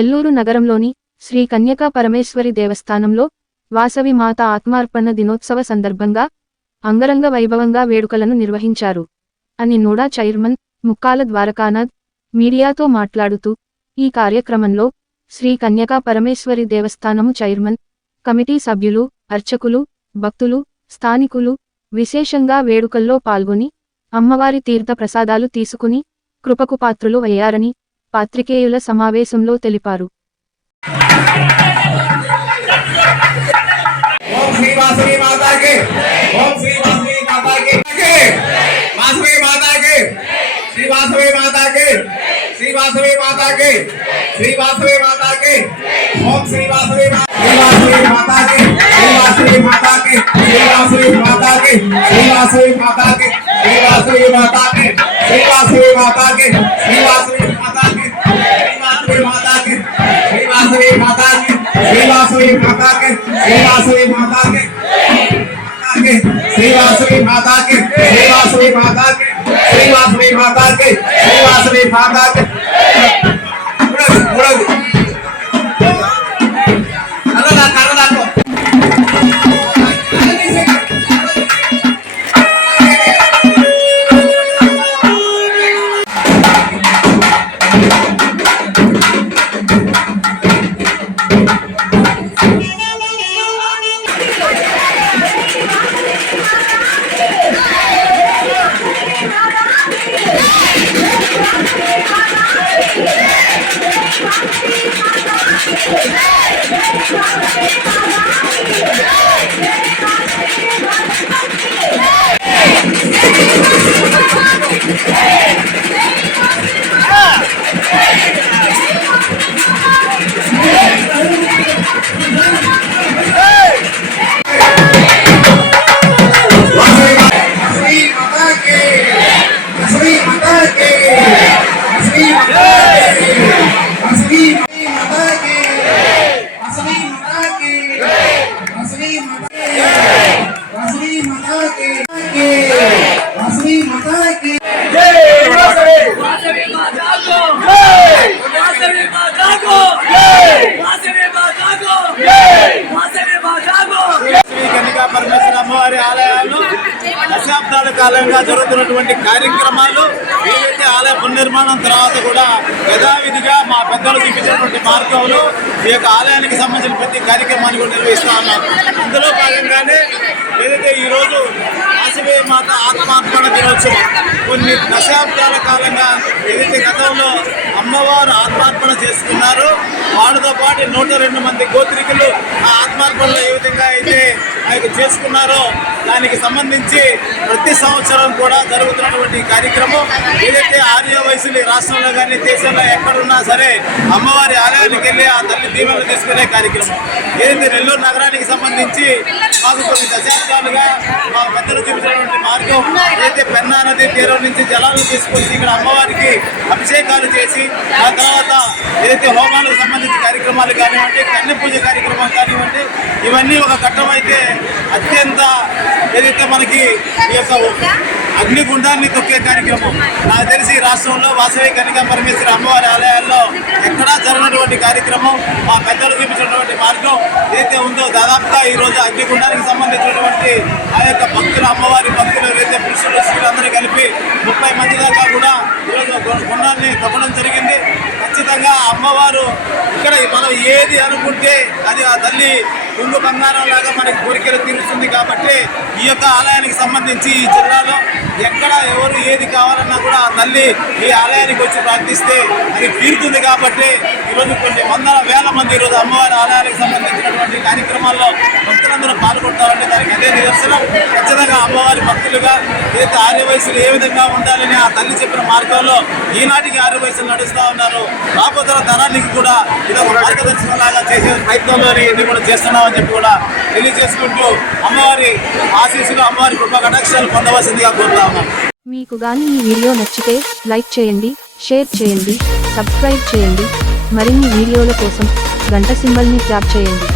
నెల్లూరు నగరంలోని శ్రీ కన్యకా పరమేశ్వరి దేవస్థానంలో వాసవి మాత ఆత్మార్పణ దినోత్సవ సందర్భంగా అంగరంగ వైభవంగా వేడుకలను నిర్వహించారు. అని నోడా చైర్మన్ ముక్కాల ద్వారకానాథ్ మీడియాతో మాట్లాడుతూ ఈ కార్యక్రమంలో శ్రీ కన్యకా పరమేశ్వరి దేవస్థానము చైర్మన్ కమిటీ సభ్యులు అర్చకులు భక్తులు స్థానికులు విశేషంగా వేడుకల్లో పాల్గొని అమ్మవారి తీర్థ ప్రసాదాలు తీసుకుని కృపకు పాత్రులు అయ్యారని పాత్రికేయుల సమావేశంలో తెలిపారు ఓం శ్రీ श्री माता के, सेवा श्री माता के, सेवा श्री माता के, सेवा श्री माता के, सेवा श्री माता के, सेवा श्री माता के। అమ్మవారి ఆలయాలు దశాబ్దాల కాలంగా జరుగుతున్నటువంటి కార్యక్రమాలు ఏదైతే ఆలయ పునర్నిర్మాణం తర్వాత కూడా యథావిధిగా మా పెద్దలు చూపించినటువంటి మార్గంలో ఈ యొక్క ఆలయానికి సంబంధించిన ప్రతి కార్యక్రమాన్ని కూడా నిర్వహిస్తా ఉన్నాం. ఇందులో భాగంగానే ఏదైతే ఈరోజు వాసవి మాత ఆత్మార్పణ దినోత్సవం కొన్ని దశాబ్దాల కాలంగా ఏదైతే గతంలో అమ్మవారు ఆత్మార్పణ చేసుకున్నారో వాళ్ళతో పాటు నూట రెండు మంది గోత్రికులు ఆ ఆత్మార్పణలో ఏ విధంగా అయితే ఆయన చేసుకున్నారో దానికి సంబంధించి ప్రతి సంవత్సరం కూడా జరుగుతున్నటువంటి కార్యక్రమం. ఏదైతే ఆర్య వయసులు రాష్ట్రంలో కానీ దేశంలో ఎక్కడున్నా సరే అమ్మవారి ఆలయానికి వెళ్ళి ఆ తల్లి దీవెనలు తీసుకునే కార్యక్రమం. ఏదైతే నెల్లూరు నగరానికి సంబంధించి మాకు కొన్ని దశాబ్దాలుగా మా పెద్దలు చూపించినటువంటి మార్గం ఏదైతే పెన్నా నది తీరం నుంచి జలాలను తీసుకొచ్చి ఇక్కడ అమ్మవారికి అభిషేకాలు చేసి ఆ తర్వాత ఏదైతే హోమాలకు సంబంధించిన కార్యక్రమాలు కానివ్వండి కన్య పూజ కార్యక్రమాలు కానివ్వండి ఇవన్నీ ఒక ఘట్టం అయితే అత్యంత ఏదైతే మనకి ఈ యొక్క అగ్నిగుండాన్ని తొక్కే కార్యక్రమం నాకు తెలిసి రాష్ట్రంలో వాసవి కనిక పరమేశ్వర అమ్మవారి ఆలయాల్లో ఎక్కడా జరిగినటువంటి కార్యక్రమం మా పెద్దలు చూపించినటువంటి మార్గం ఏదైతే ఉందో దాదాపుగా ఈరోజు అగ్నిగుండానికి సంబంధించినటువంటి ఆ యొక్క భక్తులు అమ్మవారి భక్తులు ఏదైతే పురుషులు అందరూ కలిపి ముప్పై మంది దాకా కూడా ఈరోజు గు- గుండాన్ని తప్పడం జరిగింది. ఖచ్చితంగా అమ్మవారు ఇక్కడ మనం ఏది అనుకుంటే అది ఆ తల్లి కుంగు బంగారం లాగా మనకి కోరికలు తీరుస్తుంది కాబట్టి ఈ యొక్క ఆలయానికి సంబంధించి ఈ జిల్లాలో ఎక్కడ ఎవరు ఏది కావాలన్నా కూడా ఆ తల్లి ఈ ఆలయానికి వచ్చి ప్రార్థిస్తే అది తీరుతుంది కాబట్టి ఈరోజు కొన్ని వందల వేల మంది ఈరోజు అమ్మవారి ఆలయానికి సంబంధించినటువంటి కార్యక్రమాల్లో భక్తులందరూ పాల్గొంటారంటే దానికి అదే నిదర్శనం. ఖచ్చితంగా అమ్మవారి భక్తులుగా ఏదైతే ఆర్య వయసులు ఏ విధంగా ఉండాలని ఆ తల్లి చెప్పిన మార్గంలో ఈనాటికి ఆర్య వయసులు నడుస్తూ ఉన్నారు. రాబోతున్న తరానికి కూడా ఇది ఒక మార్గదర్శనం లాగా చేసే ప్రయత్నంలో ఇది కూడా చేస్తున్నామని చెప్పి కూడా తెలియజేసుకుంటూ అమ్మవారి ఆశీస్సులు అమ్మవారి కృప కటాక్షాలు పొందవలసిందిగా కోరుతా ఉన్నాం. మీకు గాని ఈ వీడియో నచ్చితే లైక్ చేయండి షేర్ చేయండి సబ్స్క్రైబ్ చేయండి. మరిన్ని వీడియోల కోసం గంట సింబల్ని ట్యాప్ చేయండి.